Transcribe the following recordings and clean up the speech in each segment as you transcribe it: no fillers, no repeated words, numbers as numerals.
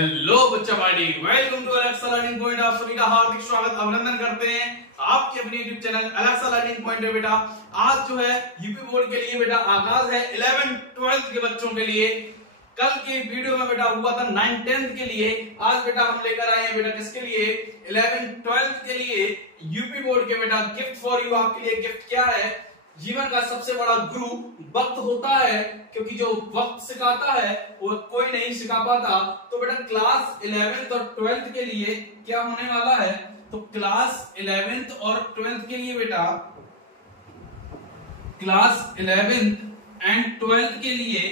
Hello बच्चा party, welcome to Alexa learning point. आप सभी का हार्दिक स्वागत अभिनंदन करते हैं आपके अपने YouTube channel Alexa learning point में। बेटा आज जो है यूपी बोर्ड के लिए बेटा आगाज है 11th-12th के बच्चों के लिए। कल के वीडियो में बेटा हुआ था 9th-10th के लिए। आज बेटा हम लेकर आए हैं बेटा किसके लिए, 11th-12th के लिए यूपी बोर्ड के। बेटा गिफ्ट फॉर यू, आपके लिए गिफ्ट क्या है, जीवन का सबसे बड़ा गुरु वक्त होता है, क्योंकि जो वक्त सिखाता है वो कोई नहीं सिखा पाता। तो बेटा क्लास 11th और 12th के लिए क्या होने वाला है, तो क्लास 11th और 12th के लिए बेटा क्लास 11th एंड 12th के लिए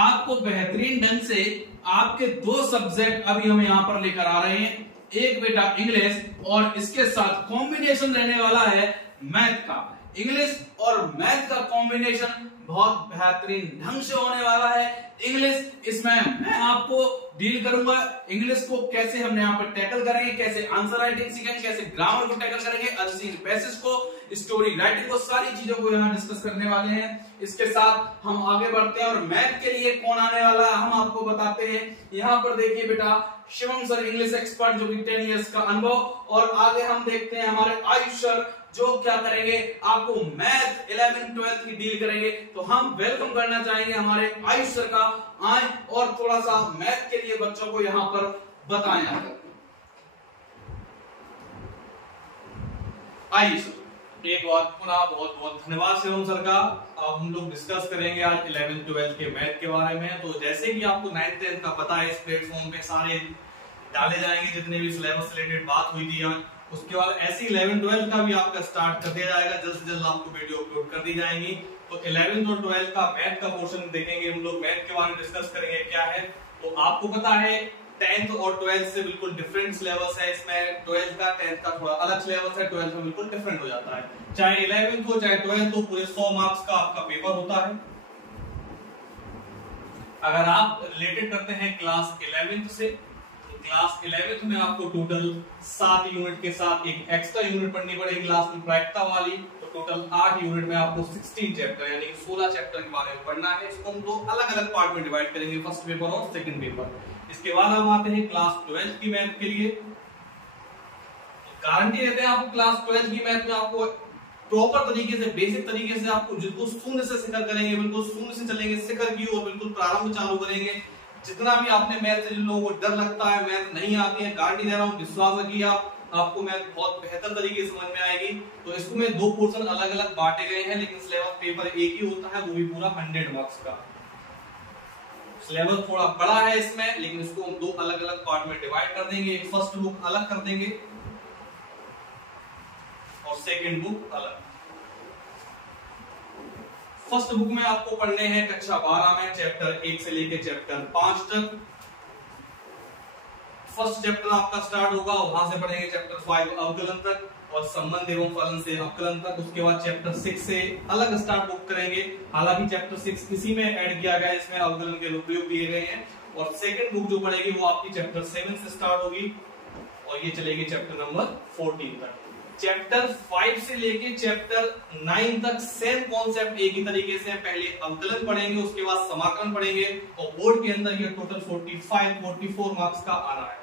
आपको बेहतरीन ढंग से आपके दो सब्जेक्ट अभी हम यहां पर लेकर आ रहे हैं। एक बेटा इंग्लिश और इसके साथ कॉम्बिनेशन रहने वाला है मैथ का। इंग्लिश और मैथ का कॉम्बिनेशन बहुत बेहतरीन ढंग से होने वाला है। इंग्लिश इसमें मैं आपको डील करूंगा, इंग्लिश को कैसे हम यहाँ पर टैकल करेंगे, कैसे आंसर राइटिंग सीखेंगे, कैसे ग्रामर को टैकल करेंगे, अनसीन पैसेज को, स्टोरी राइटिंग को, सारी चीजों को यहाँ डिस्कस करने वाले हैं। इसके साथ हम आगे बढ़ते हैं और मैथ के लिए कौन आने वाला है हम आपको बताते हैं। यहाँ पर देखिए बेटा शिवम सर इंग्लिश एक्सपर्ट, जो कि 10 इयर्स का अनुभव, और आगे हम देखते हैं हमारे आयुष सर जो क्या करेंगे, आपको मैथ 11th-12th की डील करेंगे। तो हम वेलकम करना चाहेंगे हमारे आयुष सर का, आए और थोड़ा सा मैथ के लिए बच्चों को यहाँ पर बताएं। आइए सर, एक बार पुनः बहुत बहुत धन्यवाद शिवम सर का। अब हम लोग डिस्कस करेंगे आज 11th-12th के मैथ के बारे में। तो जैसे कि आपको 9th-10th का पता है, इस प्लेटफॉर्म पे सारे डाले जाएंगे जितने भी सिलेबस रिलेटेड बात हुई थी। उसके बाद ऐसे 11th-12th का भी आपका स्टार्ट कर दिया जाएगा, जल्द से जल्द आपको वीडियो अपलोड कर दी जाएंगी। तो 11th और 12th का मैथ का पोर्शन देखेंगे हम लोग, मैथ के बारे में डिस्कस करेंगे क्या है। तो आपको पता है 10th और 12th से बिल्कुल डिफरेंट सिलेबस है। इसमें 12th का 10th का थोड़ा अलग सिलेबस है, 12th में बिल्कुल डिफरेंट हो जाता है। चाहे 11th हो चाहे 12th हो, पूरे 100 मार्क्स का आपका पेपर होता है। अगर आप रिलेटेड करते हैं क्लास 11th से, क्लास 11th में आपको टोटल 7 यूनिट के साथ एक एक्स्ट्रा यूनिट पढ़नी पड़ेगी क्लास में प्रायिकता वाली। तो टोटल 8 यूनिट में आपको 16 चैप्टर यानी 16 चैप्टर के बारे में पढ़ना है। इसको हम लोग अलग अलग पार्ट में डिवाइड करेंगे, फर्स्ट पेपर और सेकंड पेपर। इसके बाद हम आते हैं क्लास 12th की मैथ के लिए। गारंटी देते हैं आपको क्लास 12th की मैथ में आपको प्रॉपर तरीके से, बेसिक तरीके से आपको जिनको शून्य से शिखर करेंगे, बिल्कुल शून्य से चलेंगे शिखर की ओर, बिल्कुल प्रारंभ चालू करेंगे। जितना भी आपने मैथ से जिन लोगों को डर लगता है, मैथ नहीं आती है, गारंटी दे रहा हूं, विश्वास रखिए आपको मैथ बहुत बेहतर तरीके से समझ में आएगी। तो इसमें दो पोर्शन अलग अलग बांटे गए हैं, लेकिन सिलेबस पेपर एक ही होता है, वो भी पूरा 100 मार्क्स का। सिलेबस थोड़ा बड़ा है इसमें, लेकिन इसको हम दो अलग अलग पार्ट में डिवाइड कर देंगे। एक फर्स्ट बुक अलग कर देंगे और सेकेंड बुक अलग। फर्स्ट बुक में आपको पढ़ने हैं कक्षा 12 में चैप्टर 1 से लेकर चैप्टर 5 तक। फर्स्ट चैप्टर आपका स्टार्ट होगा, वहां से पढ़ेंगे चैप्टर 5 अवकलन तक और संबंध एवं फलन से अवकलन तक। उसके बाद चैप्टर 6 से अलग स्टार्ट बुक करेंगे। हालांकि चैप्टर 6 इसी में ऐड किया गया है, इसमें अवकलन के उपयोग दिए गए हैं। और सेकंड बुक जो पढ़ेगी वो आपकी चैप्टर 7 से स्टार्ट होगी और ये चलेगी चैप्टर नंबर 14 तक। चैप्टर 5 से लेके चैप्टर 9 तक सेम कॉन्सेप्ट एक ही तरीके से, पहले अवकलन पढ़ेंगे, उसके बाद समाकलन पढ़ेंगे और बोर्ड के अंदर ये टोटल 44 मार्क्स का आना है।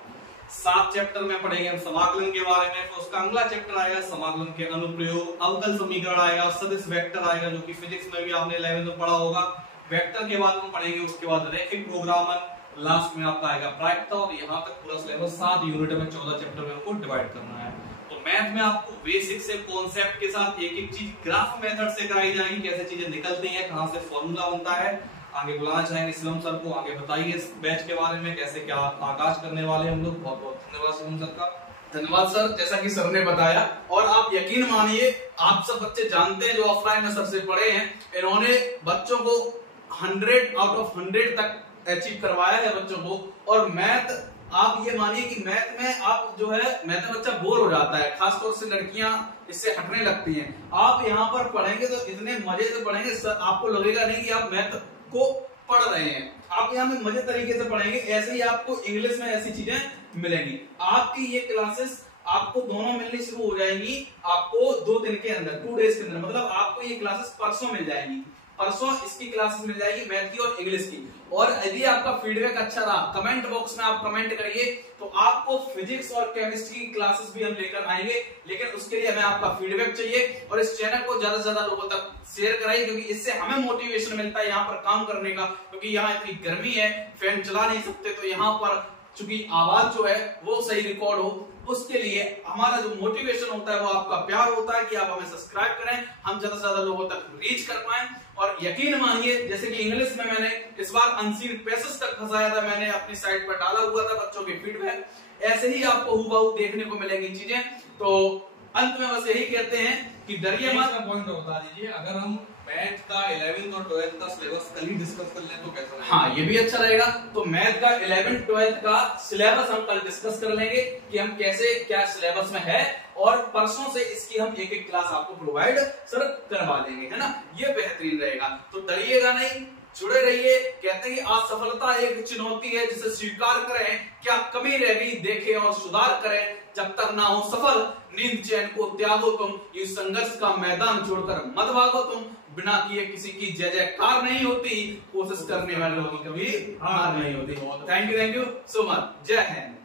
7 चैप्टर में पढ़ेंगे हम समाकलन के बारे में। तो उसका अगला चैप्टर आएगा समाकलन के अनुप्रयोग, अवकल समीकरण आएगा, सदिश वेक्टर आएगा, जो कि फिजिक्स में भी आपने 11th में पढ़ा होगा। वेक्टर के बाद हम पढ़ेंगे, उसके बाद रैखिक प्रोग्रामर, लास्ट में आपका आएगा प्रायिकता। और यहाँ तक पूरा सिलेबस 7 यूनिट में 14 चैप्टर में हमको डिवाइड करना है। मैथ में आपको बेसिक से कॉन्सेप्ट के साथ एक एक चीज ग्राफ मेथड से कराई जाएगी, कैसे चीजें निकलती हैं, कहां से फॉर्मूला बनता है। आगे बुलाना चाहेंगे शिवम सर को, आगे बताइए इस बैच के बारे में, कैसे क्या आगाज करने वाले हम लोग। बहुत बहुत धन्यवाद शिवम सर का। धन्यवाद सर, जैसा कि सर ने बताया। और आप यकीन मानिए, आप सब बच्चे जानते हैं जो ऑफलाइन में सर से पढ़े हैं, इन्होंने बच्चों को 100 आउट ऑफ 100 तक अचीव करवाया है बच्चों को। और मैथ, आप ये मानिए कि मैथ में आप जो है, मैथ में बच्चा बोर हो जाता है, खासतौर से लड़कियां इससे हटने लगती हैं। आप यहाँ पर पढ़ेंगे तो इतने मजे से पढ़ेंगे, आपको लगेगा नहीं कि आप मैथ को पढ़ रहे हैं। आप यहाँ में मजे तरीके से पढ़ेंगे। ऐसे ही आपको इंग्लिश में ऐसी चीजें मिलेंगी। आपकी ये क्लासेस आपको दोनों मिलनी शुरू हो जाएंगी, आपको 2 दिन के अंदर, 2 डेज के अंदर, मतलब आपको ये क्लासेस परसों मिल जाएंगी। परसों इसकी क्लासेस मिल जाएगी, मैथ की और इंग्लिश की। और यदि आपका फीडबैक अच्छा रहा, कमेंट बॉक्स में आप कमेंट करिए, तो आपको फिजिक्स और केमिस्ट्री की क्लासेस भी हम लेकर आएंगे। लेकिन उसके लिए हमें आपका फीडबैक चाहिए, और इस चैनल को ज्यादा से ज्यादा लोगों तक शेयर कराइए, क्योंकि इससे हमें मोटिवेशन मिलता है यहाँ पर काम करने का। क्योंकि यहाँ इतनी गर्मी है, फैन चला नहीं सकते, तो यहाँ पर चूंकि आवाज जो है वो सही रिकॉर्ड हो, उसके लिए हमारा जो मोटिवेशन होता है वो आपका प्यार होता है कि आप हमें सब्सक्राइब करें, हम ज्यादा से ज्यादा लोगों तक रीच कर पाएं। और यकीन मानिए, जैसे कि इंग्लिश में मैंने इस बार अनसीन पैसेज तक फंसाया था, मैंने अपनी साइट पर डाला हुआ था बच्चों के फीडबैक, ऐसे ही आपको हुबहू देखने को मिलेंगी चीजें। तो अंत में बस यही कहते हैं कि डरिए मत। पॉइंट बता दीजिए, अगर हम मैथ का 11th और 12th का सिलेबस कल ही डिस्कस कर लें तो कैसा रहेगा? हाँ, ये भी अच्छा रहेगा। तो मैथ का 11th 12th का सिलेबस हम कल डिस्कस कर लेंगे कि हम कैसे क्या सिलेबस में है, और परसों से इसकी हम एक एक क्लास आपको प्रोवाइड सर करवा देंगे, है ना। ये बेहतरीन रहेगा, तो डरिएगा नहीं, जुड़े रहिए। कहते हैं कि असफलता एक चुनौती है जिसे स्वीकार करें, क्या कमी रह गई देखें और सुधार करें, जब तक ना हो सफल नींद चैन को त्यागो तुम, ये संघर्ष का मैदान छोड़कर मत भागो तुम, बिना किए किसी की जय जयकार नहीं होती, कोशिश करने वालों की कभी हार नहीं होती। Thank you so much. जय हिंद।